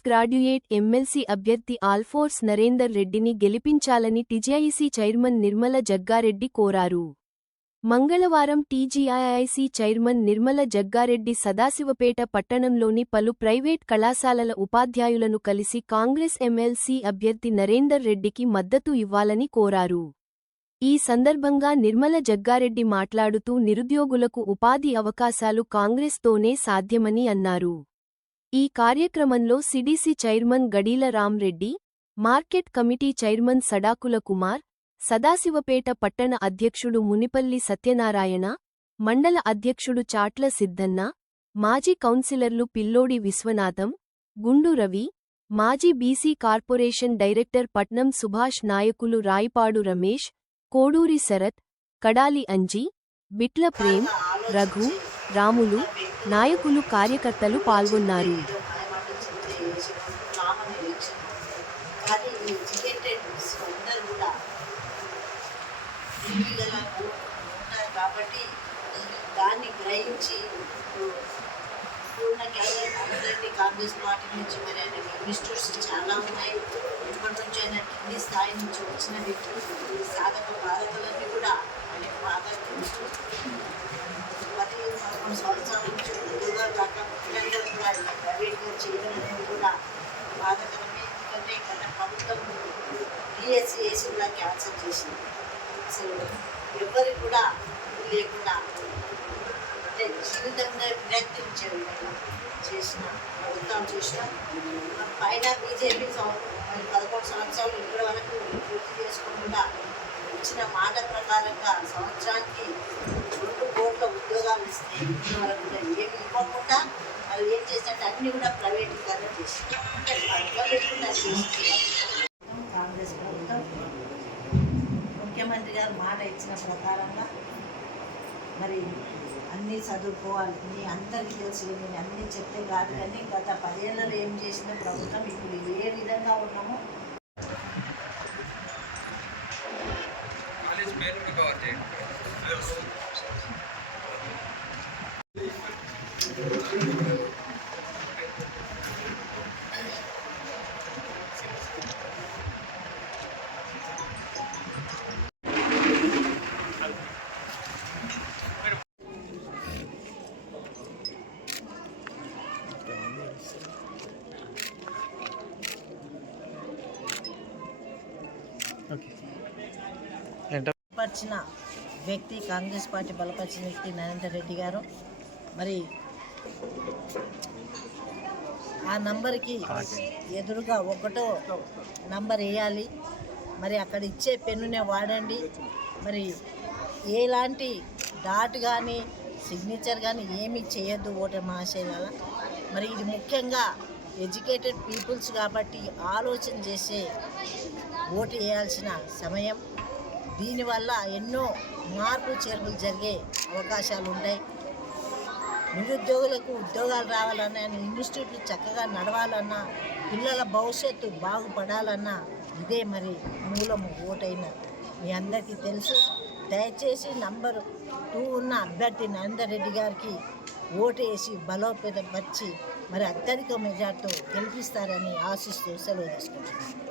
Post graduate MLC అభ్యర్థి ఆల్ఫోర్స్ నరేందర్ రెడ్డిని గెలిపించాలని టీజీఐసీ చైర్మన్ నిర్మల జగ్గారెడ్డి కోరారు. మంగళవారం టీజీఐసీ చైర్మన్ నిర్మల జగ్గారెడ్డి సదాశివపేట పట్టణంలోని పలు ప్రైవేట్ కళాశాలల ఉపాధ్యాయులను కలిసి కాంగ్రెస్ ఎమ్మెల్సీ అభ్యర్థి నరేందర్ రెడ్డికి మద్దతు ఇవ్వాలని కోరారు. ఈ సందర్భంగా నిర్మల జగ్గారెడ్డి మాట్లాడుతూ నిరుద్యోగులకు ఉపాధి అవకాశాలు కాంగ్రెస్తోనే సాధ్యమని అన్నారు. ఈ కార్యక్రమంలో CDC chairman Gadeela Ramreddy, market committee chairman Sadakula Kumar, Sadashivpet పట్టణ అధ్యక్షుడు మునిపల్లి సత్యనారాయణ, మండల అధ్యక్షుడు చాట్ల సిద్ధన్న, మాజీ కౌన్సిలర్లు పిల్లోడి విశ్వనాథం, గుండు రవి, మాజీ బీసీ కార్పొరేషన్ డైరెక్టర్ పట్నం సుభాష్ నాయకులు రాయిపాడు రమేష్, కోడూరి శరత్, కడాలి అంజీ, బిట్ల ప్రేమ్, రఘు, రాములు, నాయకులు కార్యకర్తలు పాల్గొన్నారు. దాన్ని గ్రహించి కాంగ్రెస్ పార్టీ నుంచి మరి ఆయన మినిస్టర్స్ చాలా ఉన్నాయి. ఇప్పటి నుంచి ఆయన కింది స్థాయి నుంచి వచ్చిన వ్యక్తులు సాధక బాధకులన్నీ కూడా ఆయన బాగా తెలుసు. 10-11 సంవత్సరాల నుంచి ఉద్యోగాలు కాక పిల్లలు కూడా ప్రైవేట్గా చేయడం అనేది కూడా బాధకరమే. ఎందుకంటే గత ప్రభుత్వం డిఎస్సి కూడా క్యాన్సల్ చేసింది. అసలు ఎవరికి కూడా లేకుండా అంటే జీవితంలో విరక్తి ఇచ్చే విధంగా చేసిన ప్రభుత్వం చూసిన పైన బీజేపీ 11 సంవత్సరాలు ఇప్పటి వరకు పూర్తి చేసుకోకుండా ఇచ్చిన మాట ప్రకారంగా సంవత్సరానికి 2 కోట్ల ఉద్యోగాలు ఇస్తే ఇప్పటి వరకు కూడా ఏమి ఇవ్వకుండా వాళ్ళు ఏం చేసినట్టు అన్నీ కూడా ప్రైవేటీకరణ చేసినారు. అంటే లేకుండా చేస్తున్నారు. కాంగ్రెస్ ప్రభుత్వం ముఖ్యమంత్రి గారు మాట ఇచ్చిన ప్రకారంగా మరి అన్నీ చదువుకోవాలి. మీ అందరికీ తెలుసు, నేను అన్నీ చెప్తే కాదు కానీ గత 10 ఏళ్ళలో ఏం చేసిన ప్రభుత్వం ఇప్పుడు ఏ విధంగా ఉన్నామో బలపరిచిన వ్యక్తి, కాంగ్రెస్ పార్టీ బలపరిచిన వ్యక్తి నరేందర్ రెడ్డి గారు. మరి ఆ నంబర్కి ఎదురుగా 1వ నంబర్ వేయాలి. మరి అక్కడ ఇచ్చే పెన్నునే వాడండి. మరి ఎలాంటి డాట్ కానీ సిగ్నేచర్ కానీ ఏమీ చేయొద్దు ఓటర్ మహాశయాల. మరి ఇది ముఖ్యంగా ఎడ్యుకేటెడ్ పీపుల్స్ కాబట్టి ఆలోచన చేసే ఓటు వేయాల్సిన సమయం. దీనివల్ల ఎన్నో మార్పులు చేర్పులు జరిగే అవకాశాలు ఉంటాయి. నిరుద్యోగులకు ఉద్యోగాలు రావాలన్నా, ఇన్స్టిట్యూట్లు చక్కగా నడవాలన్నా, పిల్లల భవిష్యత్తు బాగుపడాలన్నా ఇదే మరి మూలము ఓటైన మీ అందరికీ తెలుసు. దయచేసి నంబర్ 2 ఉన్న అభ్యర్థి నరేందర్ రెడ్డి గారికి ఓటు వేసి బలోపేతపరిచి మరి అత్యధిక మెజార్టీతో గెలిపిస్తారని ఆశిస్తూ సెలవు తీసుకుంటున్నాను.